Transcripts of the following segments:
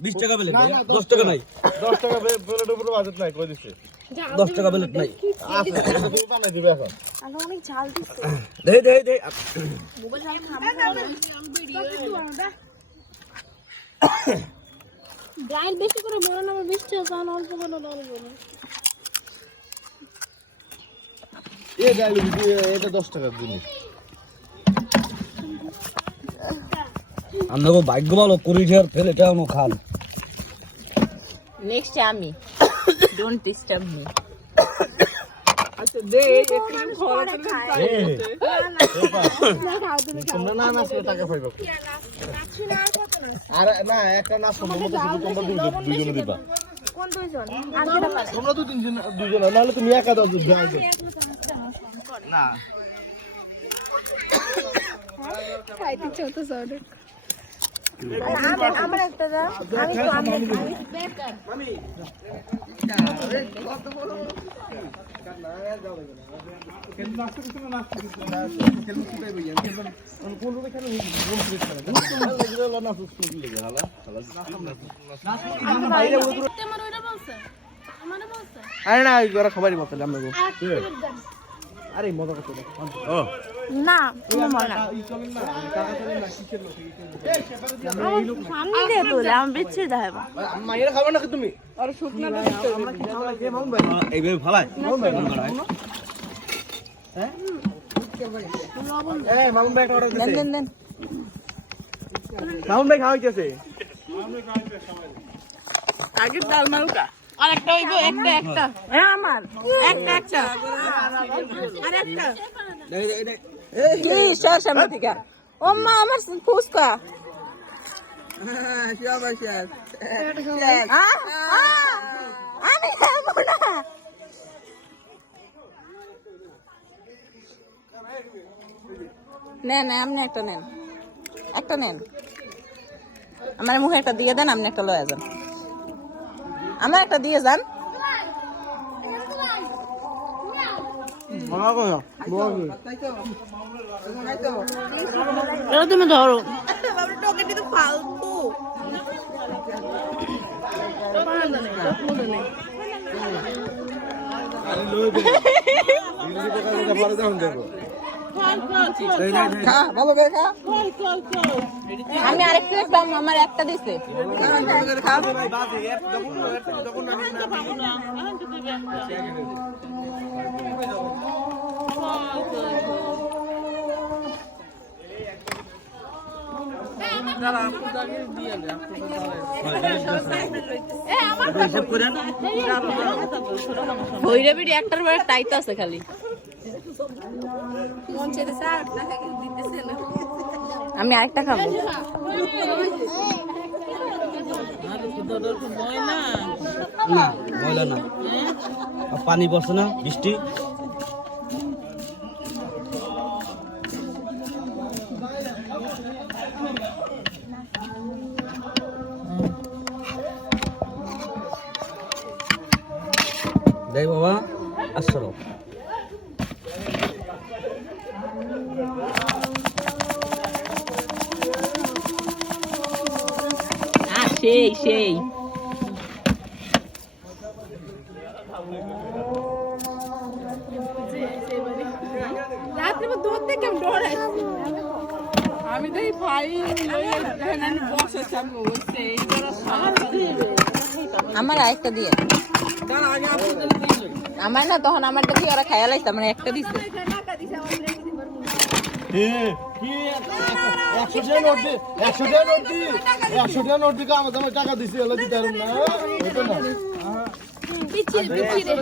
বিশ টাকা প্লেট দশ টাকা নাই। দশ টাকা প্লে- প্লেটের উপরে বাজেট নাই কই দিচ্ছে দশ টাকা প্লেট নাই। আছে দিবে এখন। আমি অনেক ঝাল দিচ্ছি দেই দেই দেই। ব্রাইল বেশি করে মনে না আমার বৃষ্টি আছে অল্প করে অল্প এটা দশ টাকার জিনিস। আপনাকে ভাগ্য ভালো কুড়ি টাকার প্লেট এখনও খান। নেক্সট আমি ডোন্ট ডিস্টার্ব মি তোমরা না না সে টাকা পাইবা আর না একটা না সম্ভব মতো শুধু তোমরা দুইজন দুইজনে দিবা কোন দুইজন তোমরা তো তিনজন দুইজন নাহলে তুমি একা দাও গায়ে না খাইতে চত সরে আরে না ওরা সবারই বলতে আমরা। আরে মজা করতে না আগের ডাল মালকা আর একটা হইবো একটা একটা। আমার। একটা একটা। আর একটা। কি সর সামনে থেকে ও মা আমার ফুসকা আহ, আহ, আমি খাব না নেন আপনি একটা নেন একটা নেন আমার মুখে একটা দিয়ে দেন আপনি একটা লয়ে যান আমার একটা দিয়ে যান মামা কই বল এটা তুমি ধরো। আমি আরেক প্লেট পাবো আমার একটা দিছে। করেন ভৈরে একটার পর টাইট আছে খালি। আমি আরেকটা খাব। না ময়লা না। পানি পড়ছে না বৃষ্টি। সেই সেই রাত্রে দুধ থেকে কেমন ডরাই আমি তো এই ভাই আমার আরেকটা দিয়ে। আমার না তখন আমারটা দিয়ে ওরা খাইয়া লাগছে আমার একটা দিছে। কি? কি? একশো টাকা দিছি দিতে না। হতো না। পিচি পিচি রে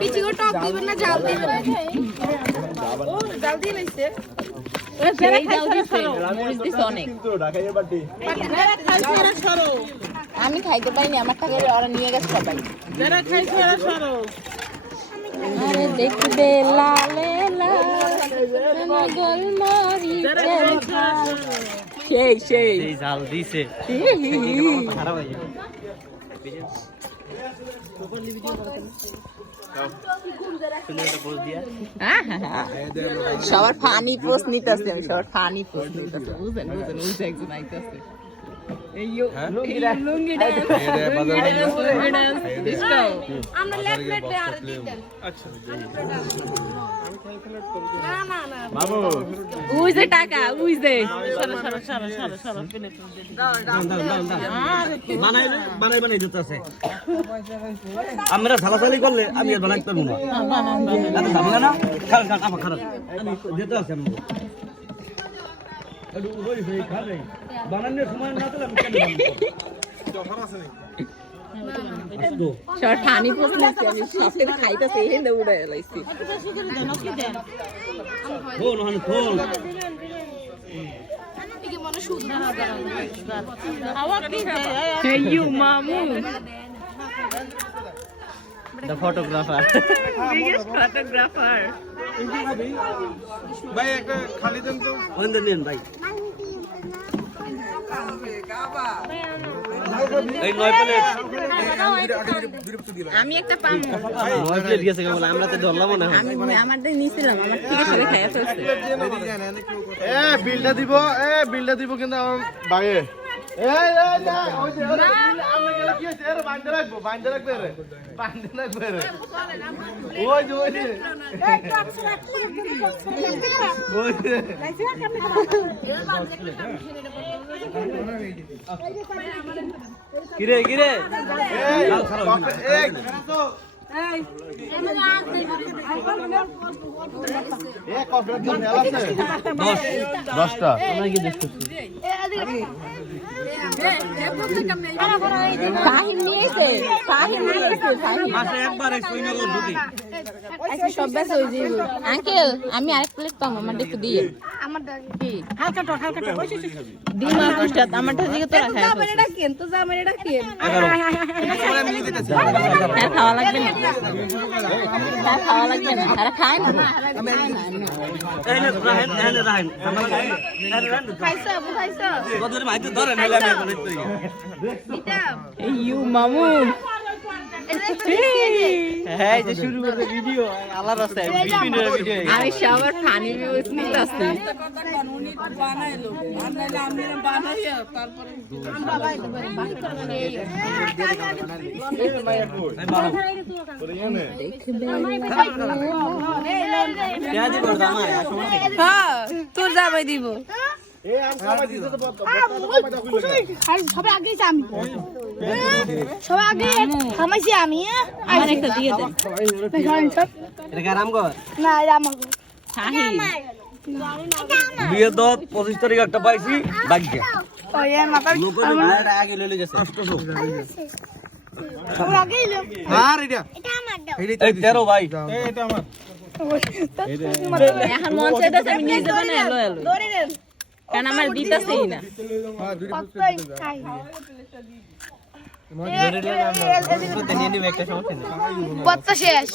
পিচি গো টক দিবেন না জাল দিবেন ও জাল দিয়ে লাইছে। আমি খাইতে পাইনি আমার টাকা ওরা নিয়ে গেছে সবাই। আরে দেখবে লালে লাল গোলমরিচের সেই সেই। জাল দিছে। খারাপ হয়ে যাবে সবার ফানি পোস্ট নিতেছে আমি সবার ফানি পোস্ট নিতেছে বুঝলেন বুঝে একজন আইতেছে। Lungi dance, lungi dance, lungi dance, disco। আমরা লেফট লেফট আর দিতেন না না না উই যে টাকা উই যে। সরো সরো সরো সরো সরো দাও, দাও, দাও, দাও। বানাই বানাই বানাই দিতে আছে আমরা ঝালাঝালি করলে আমি আর পারব না। ঝামেলা না? খারাপ খারাপ খারাপ আমি যেতে আছে আমি। ওই বানানোর সময় না দিলে আমি? সর ঠানি পড়তেছি আমি সবটা খাইতেছি উড়ে লাইছি ফটোগ্রাফার ফটোগ্রাফার ভাই নয় প্লেট আমি একটা পাম। নয় প্লেট গেছে কেবল আমরা তো ধরলাম না আমি আমার নিছিলাম আমার থেকে সরে খাইয়া ফেলছে। এ বিলটা দিব এ বিলটা দিব কিন্তু আমার বাগে। এ এ না ওই যে বাইন্দা রাখব বাইন্দা রাখবে রে বাইন্দা রাখবে রে ওই যে ওই যে ওই যে কিরে কিরে দশটা আমরা কি দেখতেছি ফাহিম নিয়েছে ফাহিম নিয়েছে একবার আচ্ছা সব ব্যাস যাবে আঙ্কেল আমি আরেক প্লেট পাবো আমারটা একটু দিয়ে। আমার দাদি কি? হালকা টক হালকা টক দিমা কুষ্টা আমারটা দিকে তোরা খাই যাবেন এটা কেন তো যাবেন এটা কেন আর খাওয়া লাগবে না। আর খাওয়া লাগবে না। আর না। এই নে রাহেন রাহেন। আমরা খাইছো? মাইতে ধরে ইউ মামু হ্যাঁ যে শুরু করতে ভিডিও আল্লাহ রাস্তায় ভিডিও ভিডিও আমি সবার ফানি ভিউজ নিতেছি হ্যাঁ তোর যাবে দিব। সবাই আগে আমি। সবাই আগে থামাইছি আমি আমার দিয়ে দেন এটা আরাম কর না আমার বিয়ে দত পঁচিশ তারিখ একটা পাইছি তেরো ভাই। এটা আমার। এখন মন চাইতেছে আমি নিয়ে যাব না এলো এলো কারণ আমার দিতেছেই না খাই শেষ